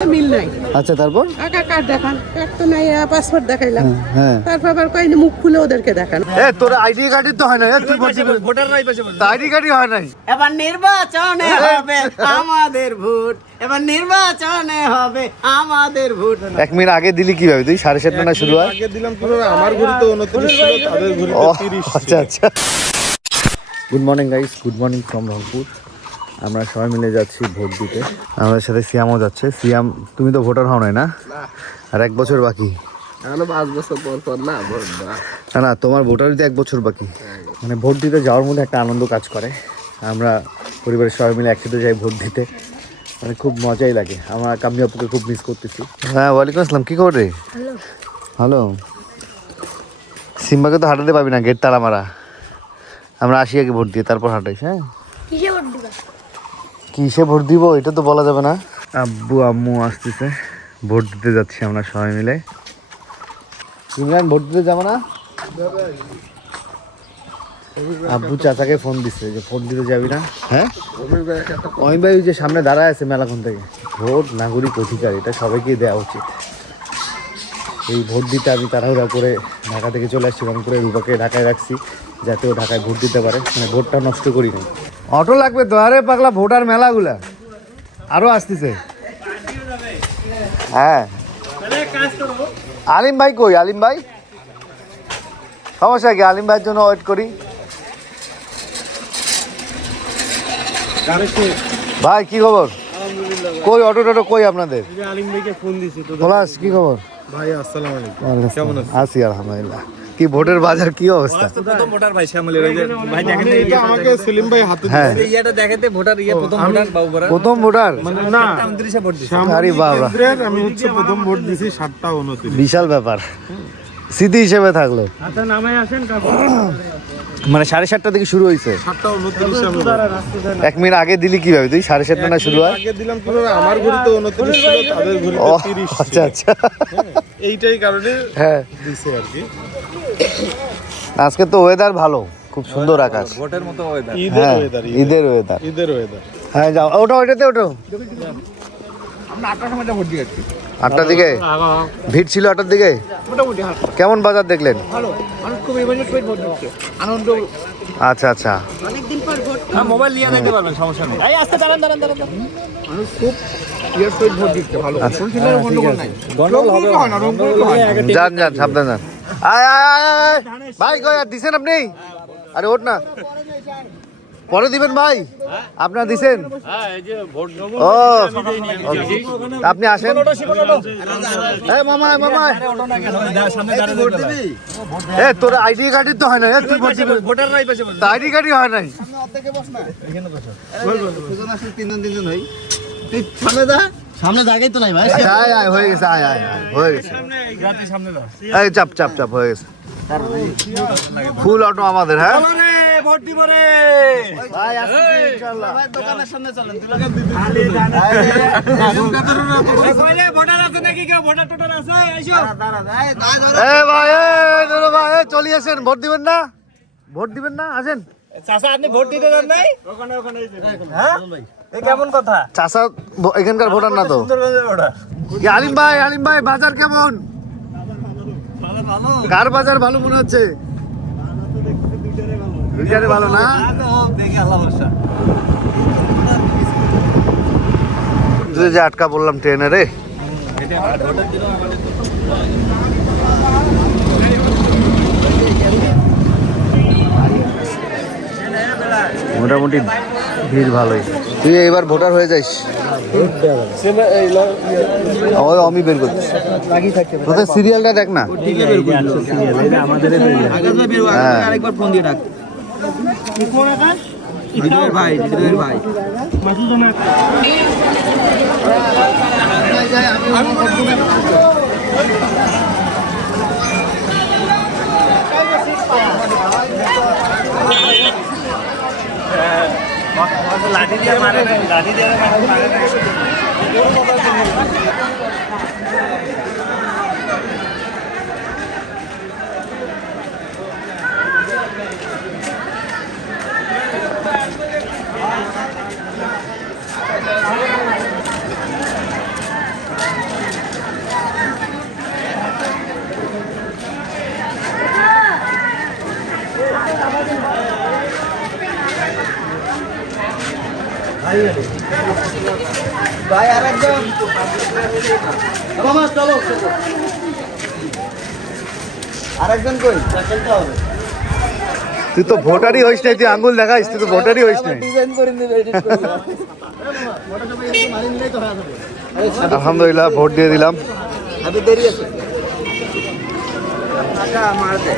মিল নাই। আচ্ছা, তারপর আঁকা কার্ড দেখান, কার্ড তো নাই, পাসপোর্ট দেখাইলাম। তারপর আবার কইনি মুখ খুলে ওদেরকে দেখান। তোর আইডি কার্ডই তো হয় না, তুই ভোটার নাই পাশে বল, আইডি কার্ডই হয় নাই। এবার নির্বাচনে হবে আমাদের ভোট, এবার নির্বাচনে হবে আমাদের ভোট। 1 মিনিট আগে দিলি কিভাবে তুই? 7:30 না শুরু হয়? আগে দিলাম কিভাবে? আমার ঘড়িতে 29 ছিল, তাদের ঘড়িতে 30 ছিল। আচ্ছা আচ্ছা। Good morning guys, good morning from Rangpur. আমরা সবাই মিলে যাচ্ছি ভোট দিতে। আমাদের সাথে সিয়ামও যাচ্ছে। সিয়াম, তুমি তো ভোটার হও নাই না? আর 1 বছর বাকি। এখনো 5 বছর পর না ভোট দেওয়া। না, তোমার ভোটার দিতে 1 বছর বাকি। মানে ভোট দিতে যাওয়ার মধ্যে একটা আনন্দ কাজ করে। আমরা পরিবারের সবাই মিলে একসাথে যাই ভোট দিতে, মানে খুব মজাই লাগে। আমরা কাম্মি আপুকে খুব মিস করতেছি। হ্যাঁ, ওয়ালাইকুম আসসালাম। কি খবর রে? হ্যালো। সিম্বাকে তো হাঁটাতে পাবি না, গেট তালা মারা। আমরা আসি আগে ভোট দিয়ে, তারপর হাঁটাইস। হ্যাঁ, কিসে ভোট দিব এটা তো বলা যাবে না। আব্বু আম্মু আসতেছে, ভোট দিতে যাচ্ছি আমরা সবাই মিলে। ইমরান, ভোট দিতে যাবো না? আব্বু চাচাকে ফোন দিচ্ছে যে ভোট দিতে যাবি না। হ্যাঁ, অমিন ভাই যে সামনে দাঁড়ায় আছে মেলাক্ষণ থেকে। ভোট নাগরিক অধিকার, এটা সবাইকে দেওয়া উচিত। এই ভোট দিতে আমি তাড়াহুড়া করে ঢাকা থেকে চলে আসছি রংপুরে। রূপাকে ঢাকায় রাখছি যাতে ও ঢাকায় ভোট দিতে পারে, মানে ভোটটা নষ্ট করি নাই। অটো লাগবে তো? আরে পাগলা, ভোটার মেলাগুলা আরো আসতেছে। হ্যাঁ, আলিম ভাই কই? আলিম ভাই, সমস্যা কি? আলিম ভাইয়ের জন্য ওয়েট করি। ভাই কি খবর? কই অটো টটো কই আপনাদের? আলিম ভাইকে ফোন দিছি তো। পলাশ, কি খবর? ভাই আসসালামু আলাইকুম। কেমন আছেন? আছি আলহামদুলিল্লাহ। কি ভোটের বাজার কি অবস্থা? প্রথম ভোটার ভাই শ্যামলের, ওই যে ভাই দেখেন এটা আমাকে সেলিম ভাই হাতে হ্যাঁ, এই ইয়েটা দেখাতে ভোটার প্রথম ভোটার বাবু ভরা প্রথম ভোটার। না 29 ভোট দিছে। আরে বাবা, কেন্দ্রের আমি হচ্ছে প্রথম ভোট দিছি 7টা 29। বিশাল ব্যাপার, স্মৃতি হিসেবে থাকলো। আচ্ছা নামে আসেন কাকু। মানে 7:30 থেকে শুরু হয়েছে। 7টা 29 আমি 1 মিনিট আগে দিলি কিভাবে তুই? 7:30 না শুরু হয়? আগে দিলাম কিভাবে? আমার ঘড়িতে 29 ছিল, তাদের ঘড়িতে 30 ছিল। আচ্ছা আচ্ছা। এইটাই কারণে হ্যাঁ, দিছে আর কি। আজকে তো ওয়েদার ভালো, খুব সুন্দর আকাশ। ভোটের মতো ওয়েদার। ঈদের হ্যাঁ, ওয়েদার, ঈদের ওয়েদার। ঈদের ওয়েদার। হ্যাঁ, যাও ওটা, ওইটাতে ওটো। আমরা 8টার সময় ভোট দিয়ে আসছি। 8টার দিকে ভিড় ছিল? 8টার দিকে মোটামুটি কেমন বাজার দেখলেন? ভালো, মানুষ খুব এনজয় ভোট দিচ্ছে, আনন্দ। আচ্ছা আচ্ছা। অনেকদিন পর ভোট। হ্যাঁ, মোবাইল নিয়ে দেখতে পারবেন, সমস্যা নেই। এই আস্তে দাঁড়ান। মানুষ খুব ইয়ার সহিত ভোট দিচ্ছে, ভালো। কোন সিলের গন্ডগোল নাই। গন্ডগোল হয় না, রংপুরে তো হয়। যান যান, সাবধান যান। আয় আয় আয় আয়। ভাই কই আর দিছেন আপনি? আরে ওঠ না, পরে দিবেন ভাই। আপনারা দিছেন? ও, আপনি আসেন। এই মামা, মামা, তোর আইডি কার্ডই তো হয় না, তুই ভোট দিবি? ভোটার নাই পাশে বল। আইডি কার্ডই হয় নাই। সামনে জায়গায় তো নাই ভাই। আচ্ছা, আয় আয়, হয়ে গেছে, আয় আয় আয়, হয়ে গেছে। এই চাপ চাপ চাপ, হয়ে গেছে। ফুল অটো আমাদের। হ্যাঁ ভোট দিব রে ভাই, আসছি ইনশাআল্লাহ। দোকানের সামনে চলেন। ভোটার আছে নাকি? কেউ ভোটার টোটার আছে? আইসো। এ ভাই, এ নুরু ভাই, এ চলে আসেন। ভোট দিবেন না? ভোট দিবেন না? আসেন। চাচা, আপনি ভোট দিতে যান নাই? হ্যাঁ, এই কেমন কথা? চাচা এখানকার ভোটার না তো? সুন্দরবনের ভোটার। কি আলিম ভাই, আলিম ভাই, বাজার কেমন? কার বাজার ভালো মনে হচ্ছে? দুইটারে ভালো না? দেখে আল্লাহ ভরসা। তুই যে আটকা বললাম ট্রেনে রে। মোটামুটি ভিড় ভালোই। তুই এবার ভোটার হয়ে যাইস। ওই আমি বের করছি, তোদের সিরিয়ালটা দেখ না। হ্যাঁ, আরেকবার ফোন দিয়ে ডাক। হৃদয়ের ভাই, হৃদয়ের ভাই। লাঠি দিয়ে মারে না, লাঠি দিয়ে মারে না। ভাই আরেকজন মামা চলো আরেকজন কই খেলতে হবে তুই তো ভোটারই হইস নাই, তুই আঙ্গুল দেখাইস, তুই তো ভোটারই হইস নাই। ডিজাইন করে দিবে এডিট করে আলহামদুলিল্লাহ ভোট দিয়ে দিলাম। আবে দেরি আছে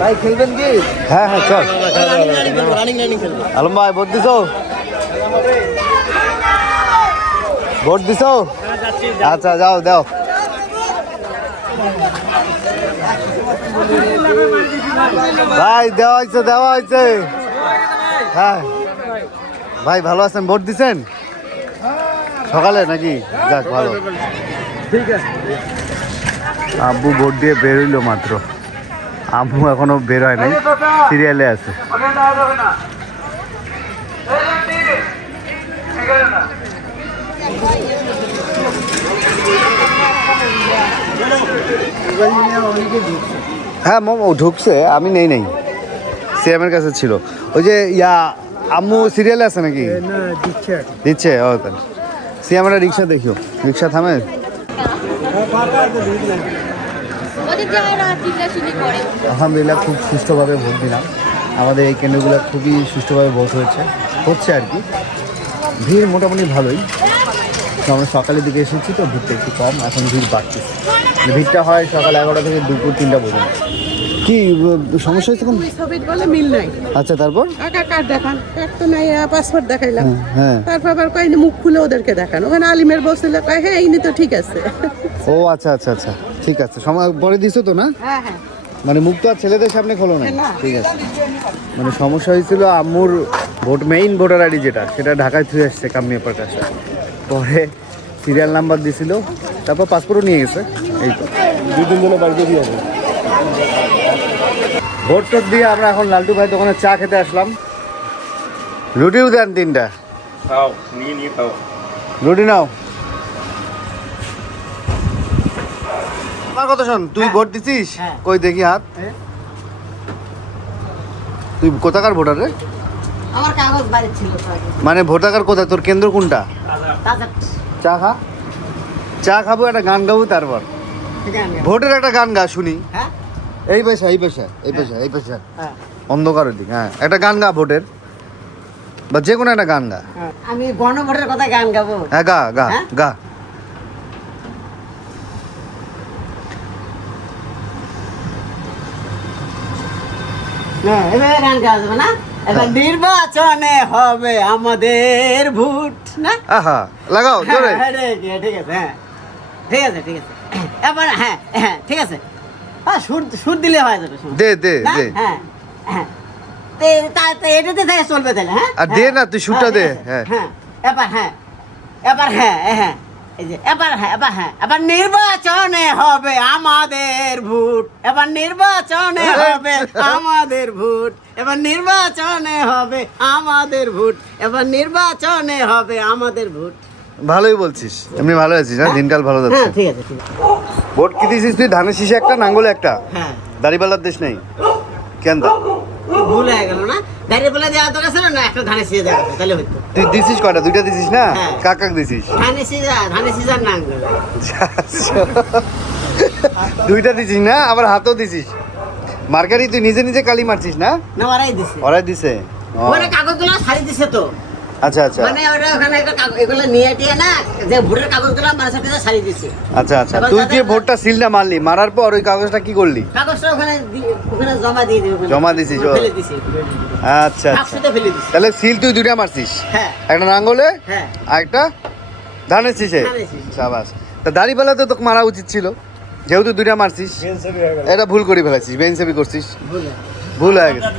ভাই খেলবেন কি হ্যাঁ হ্যাঁ চল। রানিং খেলবো আলম ভাই ভোট দিছো? ভোট দিছো? আচ্ছা যাও দাও। ভাই দেওয়া হয়েছে। হ্যাঁ ভাই ভালো আছেন? ভোট দিছেন সকালে নাকি? যাক ভালো। ঠিক আছে। আব্বু ভোট দিয়ে বেরোইলো মাত্র, আম্মু এখনো বের হয় নাই, সিরিয়ালে আছে। হ্যাঁ মোমো ঢুকছে, আমি নেই সিএমের কাছে ছিল। ওই যে আম্মু সিরিয়ালে আছে নাকি? দিচ্ছে ও তাহলে সিএমের রিক্সা দেখিও, রিক্সা থামে। আলহামদুলিল্লাহ খুব সুষ্ঠুভাবে ভোট দিলাম। আমাদের এই কেন্দ্রগুলো খুবই সুষ্ঠুভাবে ভোট হচ্ছে আর কি। ভিড় মোটামুটি ভালোই। তো আমরা সকালের দিকে এসেছি তো ভিড়টা একটু কম, এখন ভিড় বাড়ছে। ভিড়টা হয় সকাল 11টা থেকে দুপুর 3টা পর্যন্ত। কি সমস্যা হয়েছে? কোন ছবির বলে মিল নাই। আচ্ছা তারপর আধার কার্ড দেখান, কার্ড তো নাই, পাসপোর্ট দেখাইলাম। হ্যাঁ তারপর আবার কয়নি মুখ খুলে ওদেরকে দেখান। ওখানে আলিমের বলছিল কয় হ্যাঁ ইনি তো ঠিক আছে। ও আচ্ছা আচ্ছা আচ্ছা ঠিক আছে। সময় পরে দিছো তো না? হ্যাঁ হ্যাঁ মানে মুখ তো আর ছেলেদের সামনে খোলো না। না। ঠিক আছে। মানে সমস্যা হয়েছিল আম্মুর মেইন ভোটার আইডি যেটা, সেটা ঢাকায় থুয়ে আসছে কামিয়াপার কাছে। পরে সিরিয়াল নাম্বার দিছিল, তারপর পাসপোর্টও নিয়ে গেছে। এই তো 2-3 দিনে বাড়িতে দিয়ে আসবে। ভোট টোট দিয়ে আমরা এখন লালটু ভাই দোকানে চা খেতে আসলাম। রুটিও দেন 3টা। খাও নিয়ে খাও। রুটি নাও। আমার কথা শোন, তুই ভোট দিছিস? হ্যাঁ। কই দেখি হাত। তুই কোথাকার ভোটার রে? আমার কাগজ বাড়ি ছিল তো আগে মানে ভোটাকার কোথায়? তোর কেন্দ্র কোনটা? তাজা চা খা, চা খাবো, একটা গান গাবো, তারপর ঠিক আছে ভোটের একটা গান গা শুনি। হ্যাঁ এই পেশা হ্যাঁ অন্ধকারের দিক। হ্যাঁ একটা গান গা ভোটের, বা যে কোনো একটা গান গা। আমি গণভোটের কথা গান গাবো হ্যাঁ গা গা হ্যাঁ? গা। না এভাবে গান গাওয়া যাবে না। এবার নির্বাচনে হবে আমাদের ভোট না। আহা লাগাও জোরে। হ্যাঁ, ঠিক আছে হ্যাঁ ঠিক আছে এবার হ্যাঁ হ্যাঁ ঠিক আছে। সুর দিলে হয় যাবে দে দে না? দে। হ্যাঁ হ্যাঁ এটাতে থেকে চলবে তাহলে। হ্যাঁ আর দে না, তুই সুরটা দে। হ্যাঁ হ্যাঁ এবার হ্যাঁ এই যে এবার নির্বাচনে হবে আমাদের ভোট। এবার নির্বাচনে হবে আমাদের ভোট। এবার নির্বাচনে হবে আমাদের ভোট। এবার নির্বাচনে হবে আমাদের ভোট। ভালোই বলছিস, এমনি ভালো আছিস না? দিনকাল ভালো যাচ্ছে। হ্যাঁ ঠিক আছে ঠিক আছে ভোট কি দিছিস তুই? ধানের শীষে একটা, নাঙ্গলে একটা, হ্যাঁ দাড়িপাল্লার দেশ নেই কেন? তা ভুল হয়ে গেল না। দাঁড়িয়ে বলে দেওয়া দরকার ছিল না, একটা ধানের সিজা দেওয়া তাহলে হইতো। তুই দিছিস কয়টা? 2টা দিছিস না? হ্যাঁ। কাক কাক দিছিস? ধানের সিজার নাম গেল 2টা দিছিস না? আবার হাতও দিছিস। মার্কারি তুই নিজে নিজে কালি মারছিস না? না ওরাই দিছে। ওরাই দিছে। ও, ওরা কাগজগুলো সারি দিছে তো। আচ্ছা আচ্ছা মানে ওরা ওখানে একটা এগুলো নিয়ে টিয়ে না, যে ভোটের কাগজগুলো মানুষের কাছে সারি দিছে। আচ্ছা আচ্ছা। এবার তুই যাদের- যে ভোটটা সিলটা মারলি, মারার পর ওই কাগজটা কি করলি? কাগজটা ওখানে ওখানে জমা দিয়ে দিবে। জমা দিছিস ও? ফেলে দিছি। আচ্ছা আচ্ছা। বাক্সতে ফেলে দিছি। তাহলে সিল তুই 2টা মারছিস? হ্যাঁ একটা নাঙ্গলে হ্যাঁ আর একটা ধানের শীষে। ধানের শীষে। সাবাস। তা দাড়িপাল্লা তো তোকে মারা উচিত ছিল, যেহেতু 2টা মারছিস। এটা ভুল করে ফেলেছিস, বেইনসাফি করছিস। ভুল হয়ে- ভুল হয়ে গেছে।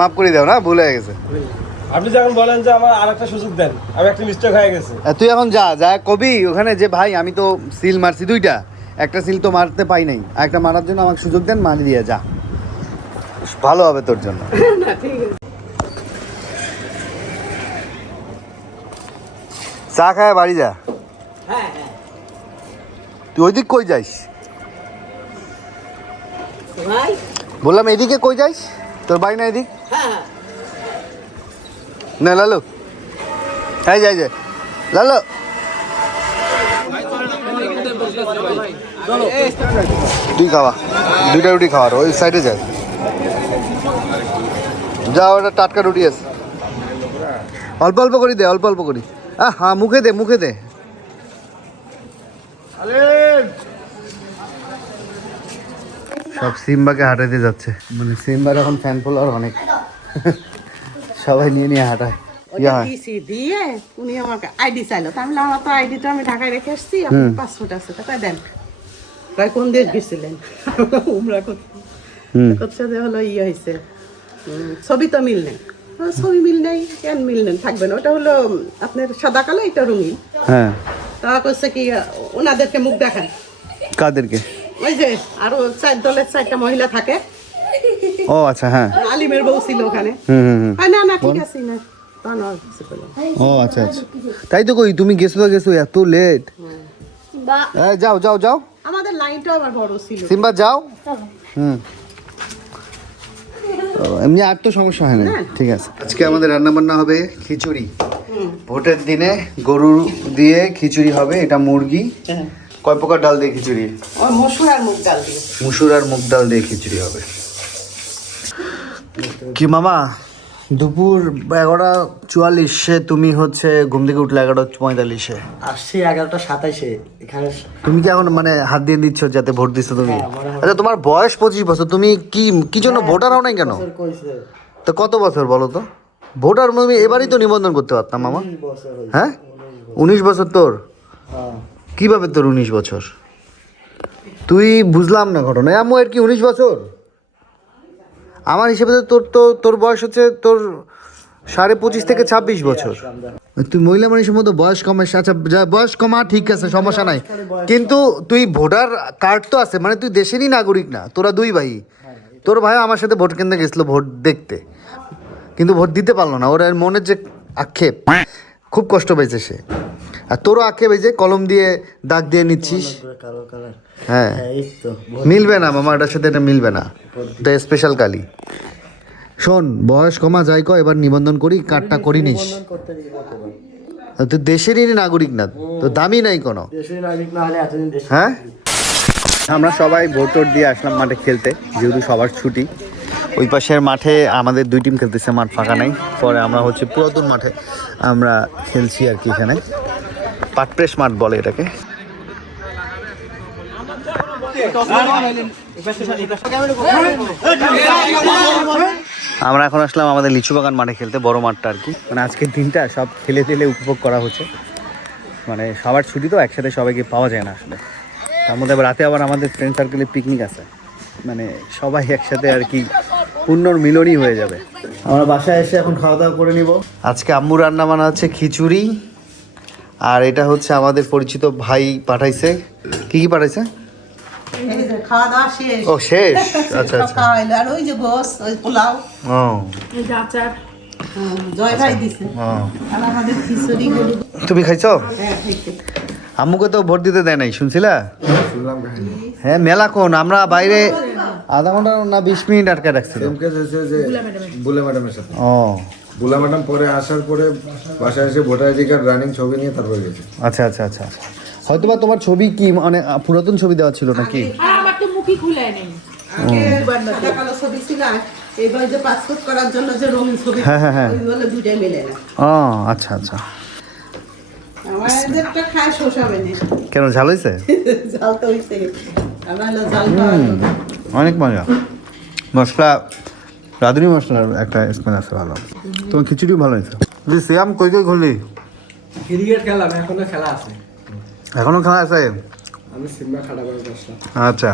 মাফ করে দাও না, ভুল হয়ে গেছে। ভুল হয়ে। আপনি যখন বলেন যে আমার আরেকটা সুযোগ দেন, আমি একটা মিস্টেক হয়ে গেছে। তুই এখন যা কবি ওখানে যে ভাই আমি তো সিল মারছি 2টা, একটা সিল তো মারতে পাই নাই, আর একটা মারার জন্য আমাকে সুযোগ দেন, মারি দিয়ে যা, ভালো হবে তোর জন্য। না ঠিক আছে। চা খায় বাড়ি যা। হ্যাঁ হ্যাঁ তুই ওইদিক কই যাইস? ভাই বললাম এদিকে কই যাইস? তোর বাড়ি না এদিক? হ্যাঁ হ্যাঁ না লালু এই যে লালো তুই খাওয়া, 2টা রুটি খাওয়ার ওই সাইডে যায়, যাও ওটা টাটকা রুটি আছে, অল্প অল্প করি দে, অল্প অল্প করি। হ্যাঁ মুখে দে। সব সিম্বাকে হাঁটাইতে যাচ্ছে, মানে সিম্বার এখন ফ্যান ফলোয়ার অনেক, সবাই নিয়ে হাঁটায়। ওটা দিছি, দিয়ে উনি আমাকে আইডি চাইলো, তা আমি বললাম, আমার তো আইডি তো আমি ঢাকায় রেখে এসেছি, আপনার পাসপোর্ট আছে, তা কয় দেন। কয় কোন দেশ গেছিলেন? উমরা করতে যে হলো হয়েছে, ছবি তো মিল নেই। ছবি মিল নেই, কেন মিল নেই, থাকবে না, ওটা হলো আপনার সাদা কালো, এটা রঙিন। হ্যাঁ, তা করছে কি ওনাদেরকে মুখ দেখান। কাদেরকে? ওই যে আরো 4 দলের 4টা মহিলা থাকে। ও আচ্ছা, হ্যাঁ, আলিমের বউ ছিল ওখানে। না ঠিক আছে না, তা না কিছু বললাম। ও আচ্ছা, তাই তো কই, তুমি গেছো এত লেট। যাও আমাদের লাইনটা আবার বড় ছিল। সিম্বা যাও। এমনি আর তো সমস্যা হয় না, ঠিক আছে। আজকে আমাদের রান্না বান্না হবে খিচুড়ি, ভোটের দিনে গরু দিয়ে খিচুড়ি হবে, এটা মুরগি। কয় প্রকার ডাল দিয়ে খিচুড়ি? মসুর আর মুগ ডাল দিয়ে। মুসুর আর মুগ ডাল দিয়ে খিচুড়ি হবে। কি মামা, দুপুর 11:44 তুমি হচ্ছে ঘুম থেকে উঠলে 11:45। আসছি 11:27 এখানে। তুমি কি এখন মানে হাত দিয়ে দিচ্ছ যাতে ভোট দিচ্ছ তুমি? আচ্ছা, তোমার বয়স 25 বছর, তুমি কি জন্য ভোটার হও নাই কেন? তো কত বছর বলো তো? ভোটার তুমি এবারই তো নিবন্ধন করতে পারতাম মামা। হ্যাঁ, 19 বছর তোর? কিভাবে তোর 19 বছর? তুই বুঝলাম না ঘটনা। আম্মু এর কি 19 বছর? আমার হিসেবে তো তোর বয়স হচ্ছে তোর 25.5 থেকে 26 বছর। তুই মহিলা মানুষের মতো বয়স কমাস। আচ্ছা, বয়স কমা ঠিক আছে, সমস্যা নাই, কিন্তু তুই ভোটার কার্ড তো আছে, মানে তুই দেশেরই নাগরিক না। তোরা 2 ভাই, তোর ভাই আমার সাথে ভোট কেন্দ্রে গেছিল ভোট দেখতে, কিন্তু ভোট দিতে পারলো না। ওর মনের যে আক্ষেপ, খুব কষ্ট পেয়েছে সে। আর তোরও আক্ষেপ, এই যে কলম দিয়ে দাগ দিয়ে নিচ্ছিস। হ্যাঁ, মিলবে না মামা, এটার সাথে এটা মিলবে না, এটা স্পেশাল কালি। শোন, বয়স কমা যাই কয়, এবার নিবন্ধন করি, কার্ডটা করি নিস। তুই দেশেরই নাগরিক না, তো দামি নাই কোনো। হ্যাঁ, আমরা সবাই ভোট দিয়ে আসলাম মাঠে খেলতে, যেহেতু সবার ছুটি। ওই পাশের মাঠে আমাদের 2 টিম খেলতেছে, মাঠ ফাঁকা নাই। পরে আমরা হচ্ছে পুরাতন মাঠে আমরা খেলছি আর কি, এখানে পাটপ্রেস মাঠ বলে এটাকে। আমরা এখন আসলাম আমাদের লিচু বাগান মাঠে খেলতে, বড় মাঠটা আর কি। মানে আজকের দিনটা সব খেলে উপভোগ করা হচ্ছে, মানে সবার ছুটি তো একসাথে সবাইকে পাওয়া যায় না আসলে। তার মধ্যে রাতে আবার আমাদের ফ্রেন্ড সার্কেলে পিকনিক আছে, মানে সবাই একসাথে আর কি পুণ্যর মিলনই হয়ে যাবে। আমরা বাসায় এসে এখন খাওয়া দাওয়া করে নিব। আজকে আম্মু রান্না বান্না হচ্ছে খিচুড়ি, আর এটা হচ্ছে আমাদের পরিচিত ভাই পাঠাইছে। কি পাঠাইছে? খাওয়া দাওয়া শেষ। ও শেষ, আচ্ছা আচ্ছা। আর ওই যে গোস, ওই পোলাও, ও এই যে আচার জয় ভাই দিছে। আর আমাদের খিচুড়ি গরু। তুমি খাইছো? হ্যাঁ, খাইছি। আম্মুকে তো ভোট দিতে দেয় নাই, শুনছিলা? হ্যাঁ, মেলা কোন আমরা বাইরে আধা ঘন্টা না 20 মিনিট আটকে রাখছিল। বুলা ম্যাডামের সাথে। ও, বুলা ম্যাডাম পরে আসার পরে বাসায় এসে ভোটার আইডি কার্ড রানিং ছবি নিয়ে তারপরে গেছে। আচ্ছা আচ্ছা আচ্ছা। হয়তো বা তোমার ছবি কি মানে পুরাতন ছবি দেওয়া ছিল নাকি? আমার তো মুখই খুলে নেই। সাদা কালো ছবি ছিল, এবার যে পাসপোর্ট করার জন্য যে রঙিন ছবি, ওইগুলো দুটাই মেলে না। ও আচ্ছা আচ্ছা। আমাদেরটা খায় শোষাবে না। কেন, ঝাল হয়েছে? ঝাল তো হইছে, আমরা হলো ঝাল পাওয়া যাবে। অনেক মজা। মশলা, রাঁধুনি মশলার একটা স্মেল আছে ভালো। তোমার খিচুড়িও ভালো হয়েছে। জি শ্যাম, কই ঘুরলি? ক্রিকেট খেলাম, এখনো খেলা আছে। এখনো খেলা আছে? আমি সিম্বা খাড়া করে বসলাম। আচ্ছা।